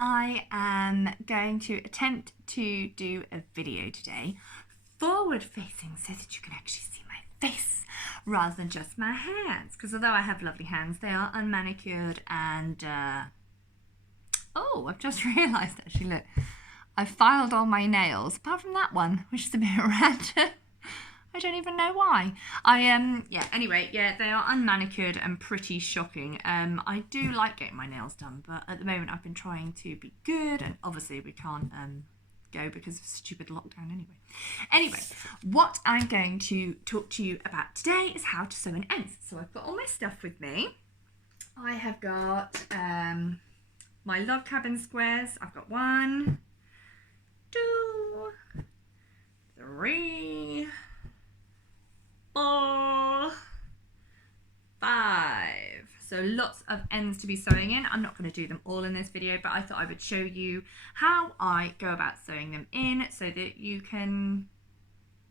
I am going to attempt to do a video today forward facing so that you can actually see my face rather than just my hands, because although I have lovely hands, they are unmanicured and oh, I've just realised actually, look, I filed all my nails apart from that one, which is a bit random. I don't even know why. Anyway, they are unmanicured and pretty shocking. I do like getting my nails done, but at the moment I've been trying to be good, and obviously we can't go because of stupid lockdown anyway. What I'm going to talk to you about today is how to sew in ends. So I've got all my stuff with me. I have got my log cabin squares. I've got 1, 2, 3, 4, 5. So lots of ends to be sewing in. I'm not going to do them all in this video, but I thought I would show you how I go about sewing them in so that you can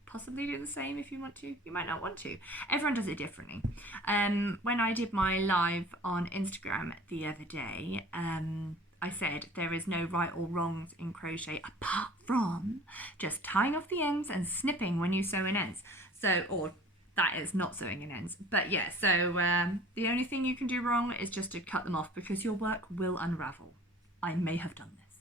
possibly do the same if you want to. You might not want to. Everyone does it differently. When I did my live on Instagram the other day, I said there is no right or wrongs in crochet apart from just tying off the ends and snipping when you sew in ends. Or that is not sewing in ends. But yeah, so the only thing you can do wrong is just to cut them off because your work will unravel. I may have done this.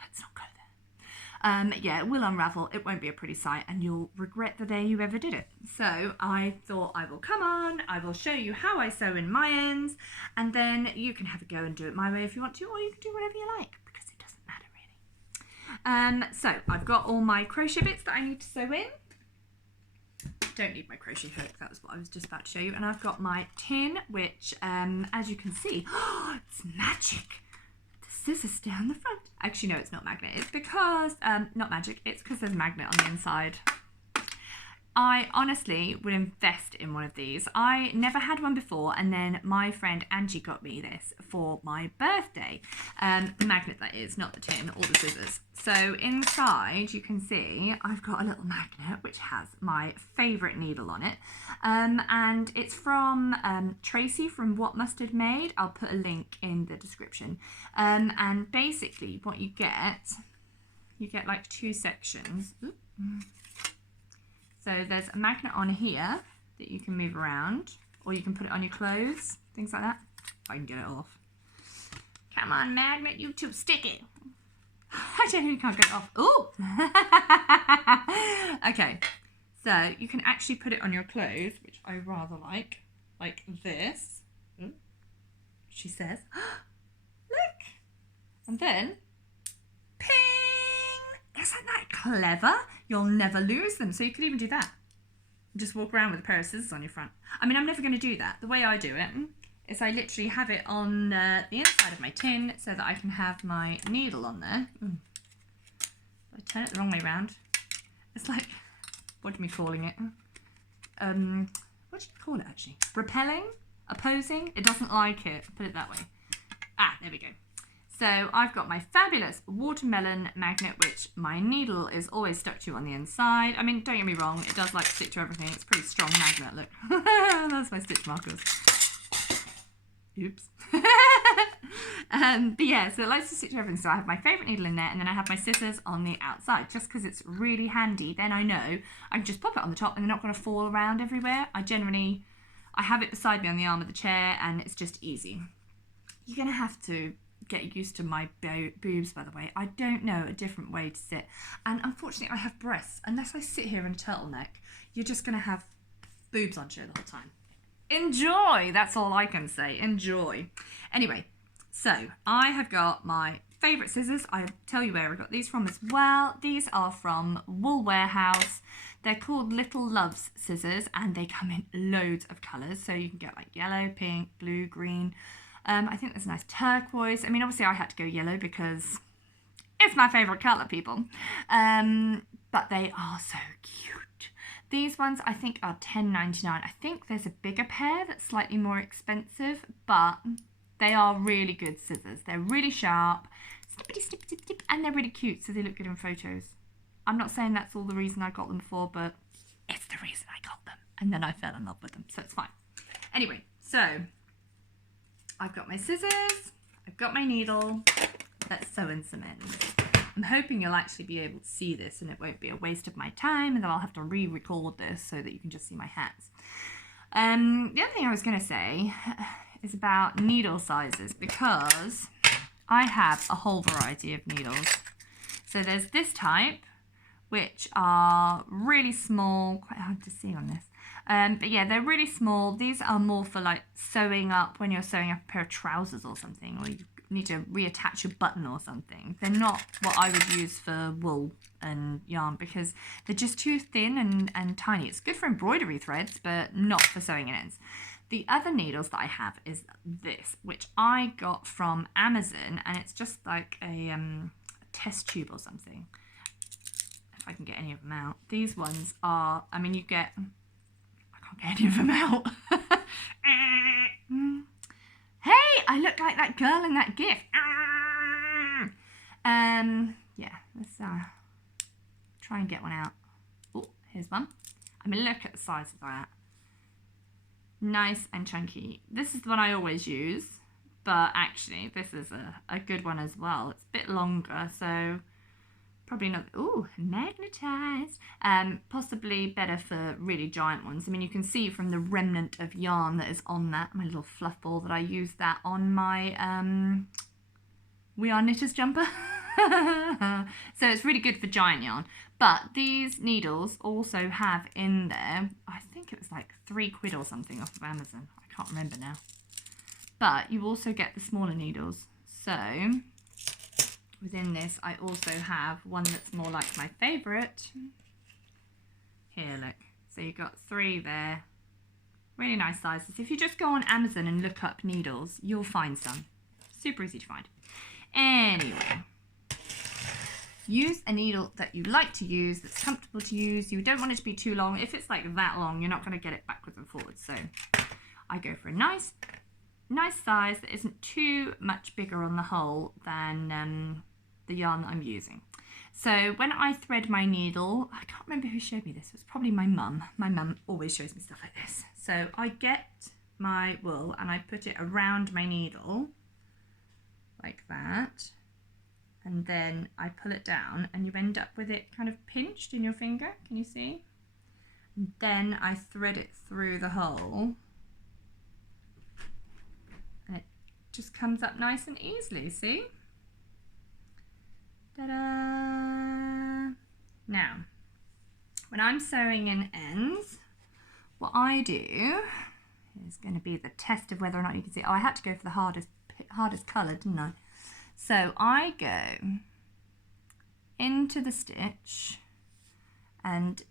Let's not go there. It will unravel. It won't be a pretty sight and you'll regret the day you ever did it. So I thought I will come on, I will show you how I sew in my ends, and then you can have a go and do it my way if you want to, or you can do whatever you like because it doesn't matter really. So I've got all my crochet bits that I need to sew in. Don't need my crochet hook, that was what I was just about to show you. And I've got my tin, which as you can see, it's magic. The scissors stay on the front. Actually, no, it's not magnet. It's because, not magic, it's because there's a magnet on the inside. I honestly would invest in one of these. I never had one before, and then my friend Angie got me this for my birthday. The magnet, that is, not the tin or the scissors. So inside you can see I've got a little magnet which has my favourite needle on it, and it's from Tracy from What Mustard Made. I'll put a link in the description. And basically what you get like 2 sections. Oops. So there's a magnet on here that you can move around, or you can put it on your clothes, things like that. If I can get it off. Come on, magnet, you too sticky. I don't can't get it off. Ooh! Okay, so you can actually put it on your clothes, which I rather like this. Ooh. She says, look! And then, ping! Isn't that clever? You'll never lose them. So you could even do that. Just walk around with a pair of scissors on your front. I mean, I'm never going to do that. The way I do it is I literally have it on the inside of my tin so that I can have my needle on there. I turn it the wrong way around. It's like, what am I calling it? What do you call it actually? Repelling? Opposing? It doesn't like it. Put it that way. Ah, there we go. So I've got my fabulous watermelon magnet, which my needle is always stuck to on the inside. I mean, don't get me wrong, it does like to stick to everything. It's a pretty strong magnet, look. That's my stitch markers. Oops. But yeah, so it likes to stick to everything. So I have my favourite needle in there, and then I have my scissors on the outside, just because it's really handy. Then I know I can just pop it on the top and they're not going to fall around everywhere. I have it beside me on the arm of the chair, and it's just easy. You're going to have to get used to my boobs, by the way. I don't know a different way to sit, and unfortunately I have breasts. Unless I sit here in a turtleneck, you're just going to have boobs on show the whole time. Enjoy, that's all I can say. Enjoy. Anyway, so I have got my favourite scissors. I'll tell you where I got these from as well. These are from Wool Warehouse. They're called Little Loves scissors, and they come in loads of colours, so you can get like yellow, pink, blue, green. I think there's a nice turquoise. I mean, obviously I had to go yellow because it's my favourite colour, people. But they are so cute. These ones I think are $10.99. I think there's a bigger pair that's slightly more expensive, but they are really good scissors. They're really sharp, snippity, snip, snip, snip, and they're really cute, so they look good in photos. I'm not saying that's all the reason I got them for, but it's the reason I got them. And then I fell in love with them, so it's fine. Anyway, so I've got my scissors, I've got my needle, at sewing some ends. I'm hoping you'll actually be able to see this and it won't be a waste of my time, and then I'll have to re-record this so that you can just see my hands. The other thing I was going to say is about needle sizes, because I have a whole variety of needles. So there's this type, which are really small, quite hard to see on this. But yeah, they're really small. These are more for like sewing up when you're sewing up a pair of trousers or something, or you need to reattach a button or something. They're not what I would use for wool and yarn because they're just too thin and tiny. It's good for embroidery threads, but not for sewing in ends. The other needles that I have is this, which I got from Amazon, and it's just like a test tube or something. If I can get any of them out. These ones are, I mean, you get, I can't get any of them out. Hey, I look like that girl in that gif. Yeah, let's try and get one out. Oh, here's one. I mean, look at the size of that. Nice and chunky. This is the one I always use, but actually this is a good one as well. It's a bit longer, so probably not. Ooh, magnetized. Possibly better for really giant ones. I mean, you can see from the remnant of yarn that is on that, my little fluff ball, that I used that on my We Are Knitters jumper. So it's really good for giant yarn. But these needles also have in there, I think it was like £3 or something off of Amazon. I can't remember now. But you also get the smaller needles. So within this, I also have one that's more like my favourite. Here, look. So you've got 3 there. Really nice sizes. If you just go on Amazon and look up needles, you'll find some. Super easy to find. Anyway, use a needle that you like to use, that's comfortable to use. You don't want it to be too long. If it's like that long, you're not going to get it backwards and forwards. So I go for a nice size that isn't too much bigger on the hole than the yarn that I'm using. So when I thread my needle, I can't remember who showed me this. It was probably my mum. My mum always shows me stuff like this. So I get my wool and I put it around my needle like that. And then I pull it down and you end up with it kind of pinched in your finger. Can you see? And then I thread it through the hole. And it just comes up nice and easily, see? Ta-da! Now, when I'm sewing in ends, what I do is going to be the test of whether or not you can see. Oh, I had to go for the hardest colour, didn't I? So I go into the stitch and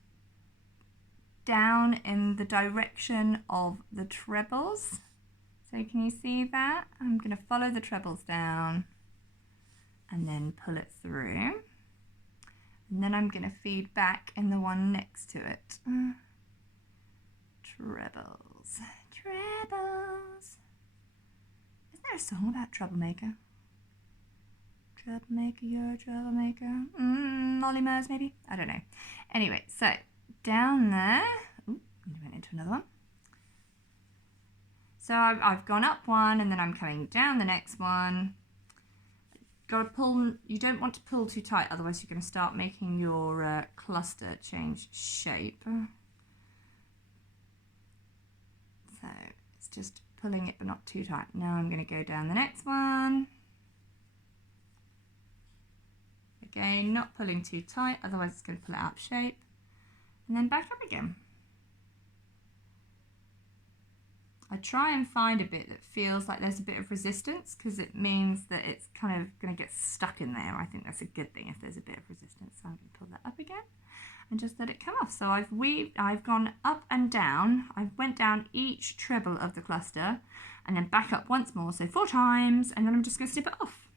down in the direction of the trebles. So can you see that? I'm going to follow the trebles down and then pull it through. And then I'm going to feed back in the one next to it. Trebles, trebles. Isn't there a song about troublemaker? Troublemaker, you're a troublemaker. Molly Murs, maybe? I don't know. Anyway, so down there. Ooh, I went into another one. So I've gone up one and then I'm coming down the next one. Gotta pull, you don't want to pull too tight, otherwise you're going to start making your cluster change shape. So it's just pulling it but not too tight. Now I'm going to go down the next one. Again, not pulling too tight, otherwise it's going to pull it out of shape. And then back up again. I try and find a bit that feels like there's a bit of resistance because it means that it's kind of going to get stuck in there. I think that's a good thing if there's a bit of resistance. So I'm going to pull that up again and just let it come off. So I've gone up and down. I went down each treble of the cluster and then back up once more. So 4 times, and then I'm just going to snip it off.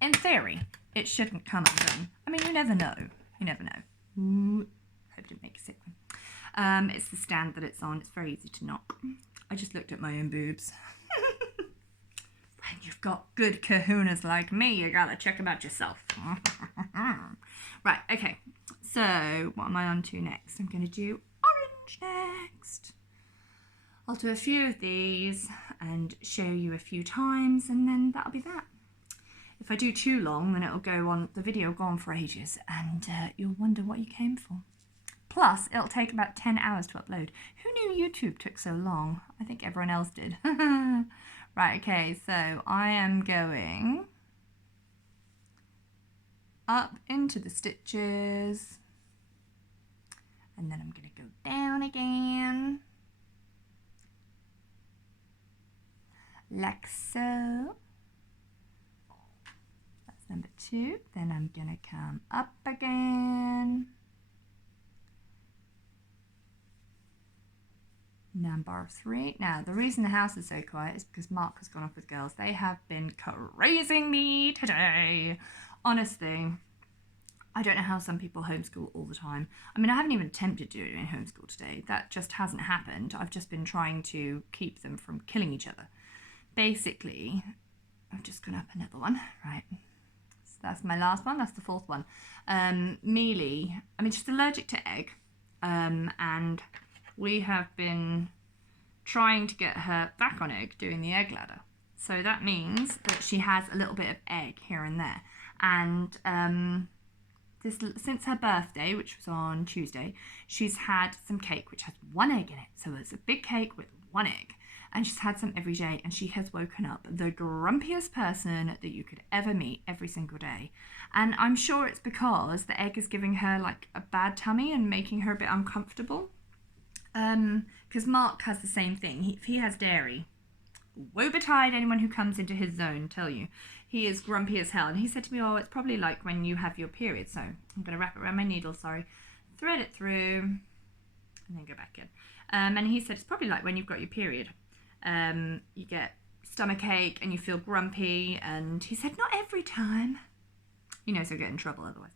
In theory, it shouldn't come undone. I mean, you never know. You never know. Ooh, hope it didn't make a sick one. It's the stand that it's on. It's very easy to knock. I just looked at my own boobs. When you've got good kahunas like me, you gotta check them out yourself. Right, okay. So, what am I on to next? I'm going to do orange next. I'll do a few of these and show you a few times, and then that'll be that. If I do too long, then it'll go on, the video will go on for ages, and you'll wonder what you came for. Plus, it'll take about 10 hours to upload. Who knew YouTube took so long? I think everyone else did. Right, okay, so I am going up into the stitches, and then I'm going to go down again, like so. That's number 2. Then I'm going to come up again. Number 3. Now, the reason the house is so quiet is because Mark has gone off with girls. They have been crazing me today. Honestly, I don't know how some people homeschool all the time. I mean, I haven't even attempted to do it in homeschool today. That just hasn't happened. I've just been trying to keep them from killing each other. Basically, I've just gone up another one. Right. So that's my last one. That's the 4th one. Mealy, I mean, she's allergic to egg. And we have been trying to get her back on egg doing the egg ladder. So that means that she has a little bit of egg here and there. And since her birthday, which was on Tuesday, she's had some cake which has 1 egg in it. So it's a big cake with 1 egg. And she's had some every day, and she has woken up the grumpiest person that you could ever meet every single day. And I'm sure it's because the egg is giving her like a bad tummy and making her a bit uncomfortable. Because Mark has the same thing. If he has dairy, woe betide anyone who comes into his zone, tell you. He is grumpy as hell. And he said to me, oh, it's probably like when you have your period. So I'm going to wrap it around my needle, sorry. Thread it through, and then go back in. And he said, it's probably like when you've got your period. You get stomach ache and you feel grumpy. And he said, not every time. You know, so get in trouble otherwise.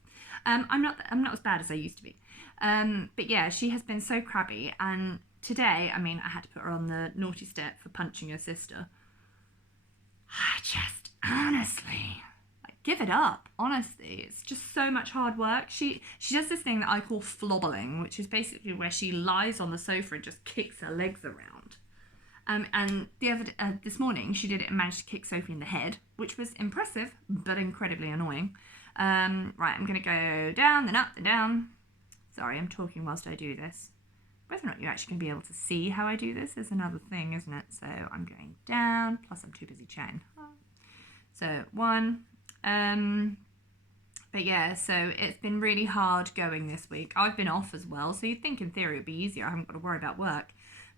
I'm not as bad as I used to be. But yeah, she has been so crabby, and today, I mean, I had to put her on the naughty step for punching her sister. I just, honestly, like, give it up, honestly. It's just so much hard work. She does this thing that I call flobbling, which is basically where she lies on the sofa and just kicks her legs around. And this morning, she did it and managed to kick Sophie in the head, which was impressive, but incredibly annoying. Right, I'm going to go down, then up, then down. Sorry, I'm talking whilst I do this. Whether or not you're actually going to be able to see how I do this is another thing, isn't it? So I'm going down, plus I'm too busy chatting. So 1. But yeah, so it's been really hard going this week. I've been off as well, so you'd think in theory it'd be easier. I haven't got to worry about work.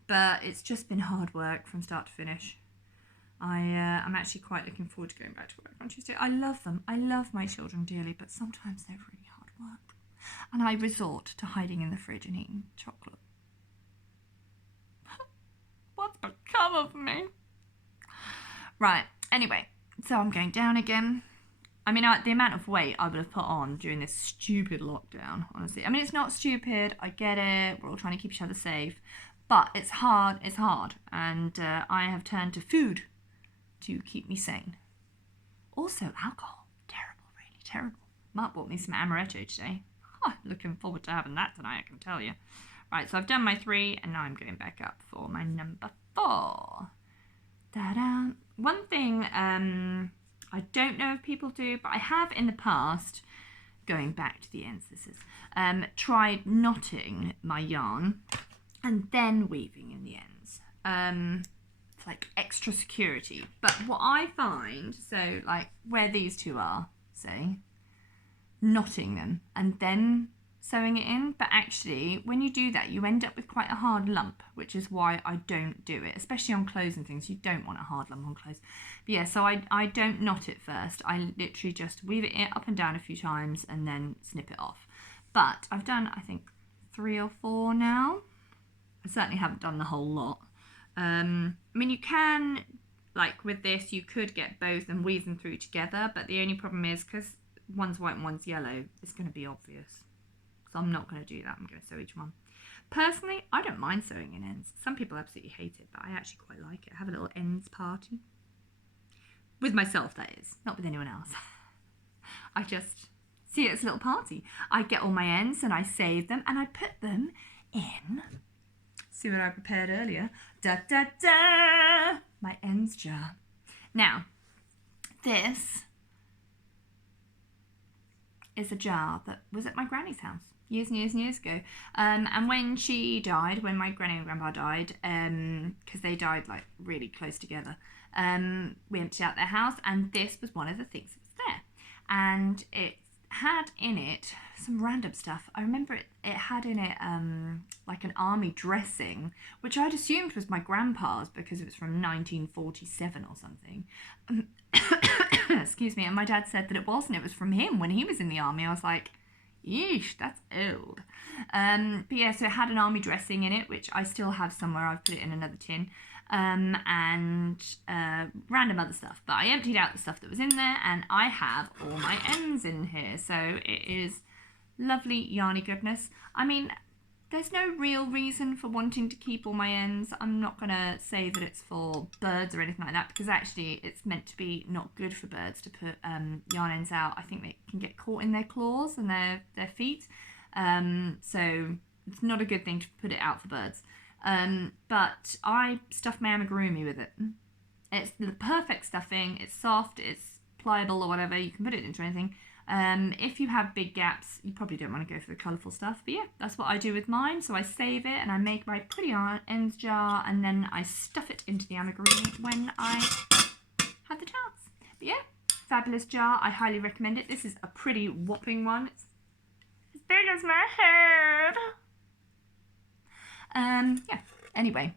But it's just been hard work from start to finish. I'm actually quite looking forward to going back to work on Tuesday. I love them. I love my children dearly, but sometimes they're really hard work. And I resort to hiding in the fridge and eating chocolate. What's become of me? Right, anyway, so I'm going down again. I mean, the amount of weight I would have put on during this stupid lockdown, honestly. I mean, it's not stupid. I get it. We're all trying to keep each other safe. But it's hard. It's hard. And I have turned to food to keep me sane. Also, alcohol. Terrible, really terrible. Mark bought me some amaretto today. Oh, looking forward to having that tonight, I can tell you. Right, so I've done my 3, and now I'm going back up for my number 4. Ta-da! One thing I don't know if people do, but I have in the past, going back to the ends, tried knotting my yarn and then weaving in the ends. It's like extra security. But what I find, so like where these two are, say, knotting them and then sewing it in, but actually when you do that you end up with quite a hard lump, which is why I don't do it, especially on clothes and things. You don't want a hard lump on clothes. But yeah, so I don't knot it first. I literally just weave it up and down a few times and then snip it off. But I've done, I think, 3 or 4 now. I certainly haven't done the whole lot. I mean, you can, like with this, you could get both and weave them through together, but the only problem is because one's white and one's yellow, it's going to be obvious. So I'm not going to do that. I'm going to sew each one. Personally, I don't mind sewing in ends. Some people absolutely hate it, but I actually quite like it. I have a little ends party. With myself, that is. Not with anyone else. I just see it as a little party. I get all my ends and I save them and I put them in... See what I prepared earlier? Da da da! My ends jar. Now, this is a jar that was at my granny's house years and years and years ago. And when she died, when my granny and grandpa died, because they died like really close together, we emptied out their house, and this was one of the things that was there. And it had in it some random stuff. I remember it had in it like an army dressing, which I'd assumed was my grandpa's because it was from 1947 or something. Excuse me. And my dad said that it wasn't. It was from him when he was in the army. I was like, yeesh, that's old. But yeah, so it had an army dressing in it, which I still have somewhere. I've put it in another tin. And random other stuff. But I emptied out the stuff that was in there, and I have all my ends in here. So it is lovely yarny goodness. I mean, there's no real reason for wanting to keep all my ends. I'm not going to say that it's for birds or anything like that, because actually it's meant to be not good for birds to put yarn ends out. I think they can get caught in their claws and their feet. So it's not a good thing to put it out for birds. But I stuffed my amigurumi with it. It's the perfect stuffing. It's soft, it's pliable or whatever. You can put it into anything. If you have big gaps, you probably don't want to go for the colourful stuff. But yeah, that's what I do with mine. So I save it and I make my pretty ends jar, and then I stuff it into the amigurumi when I have the chance. But yeah, fabulous jar. I highly recommend it. This is a pretty whopping one. It's as big as my head. Yeah, anyway,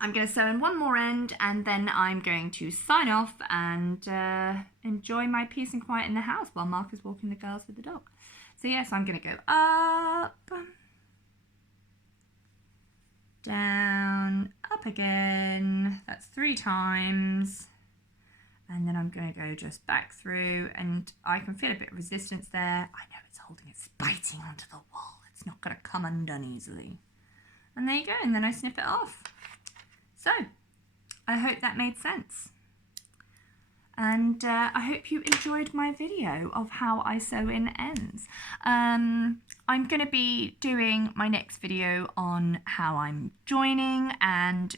I'm going to sew in one more end, and then I'm going to sign off and enjoy my peace and quiet in the house while Mark is walking the girls with the dog. So yes, I'm going to go up, down, up again. That's 3 times. And then I'm going to go just back through, and I can feel a bit of resistance there. I know it's holding, it's biting onto the wall. It's not going to come undone easily. And there you go, and then I snip it off. So, I hope that made sense. And I hope you enjoyed my video of how I sew in ends. I'm going to be doing my next video on how I'm joining, and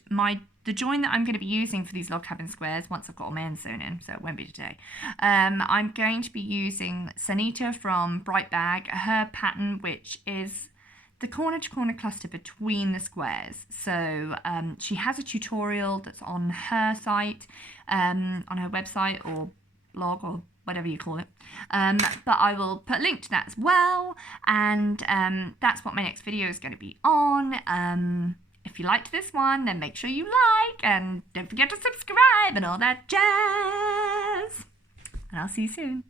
the join that I'm going to be using for these log cabin squares once I've got all my ends sewn in, so it won't be today. I'm going to be using Sanita from Bright Bag, her pattern, which is the corner to corner cluster between the squares. So she has a tutorial that's on her site, on her website or blog or whatever you call it. But I will put a link to that as well. And that's what my next video is going to be on. If you liked this one, then make sure you like, and don't forget to subscribe and all that jazz. And I'll see you soon.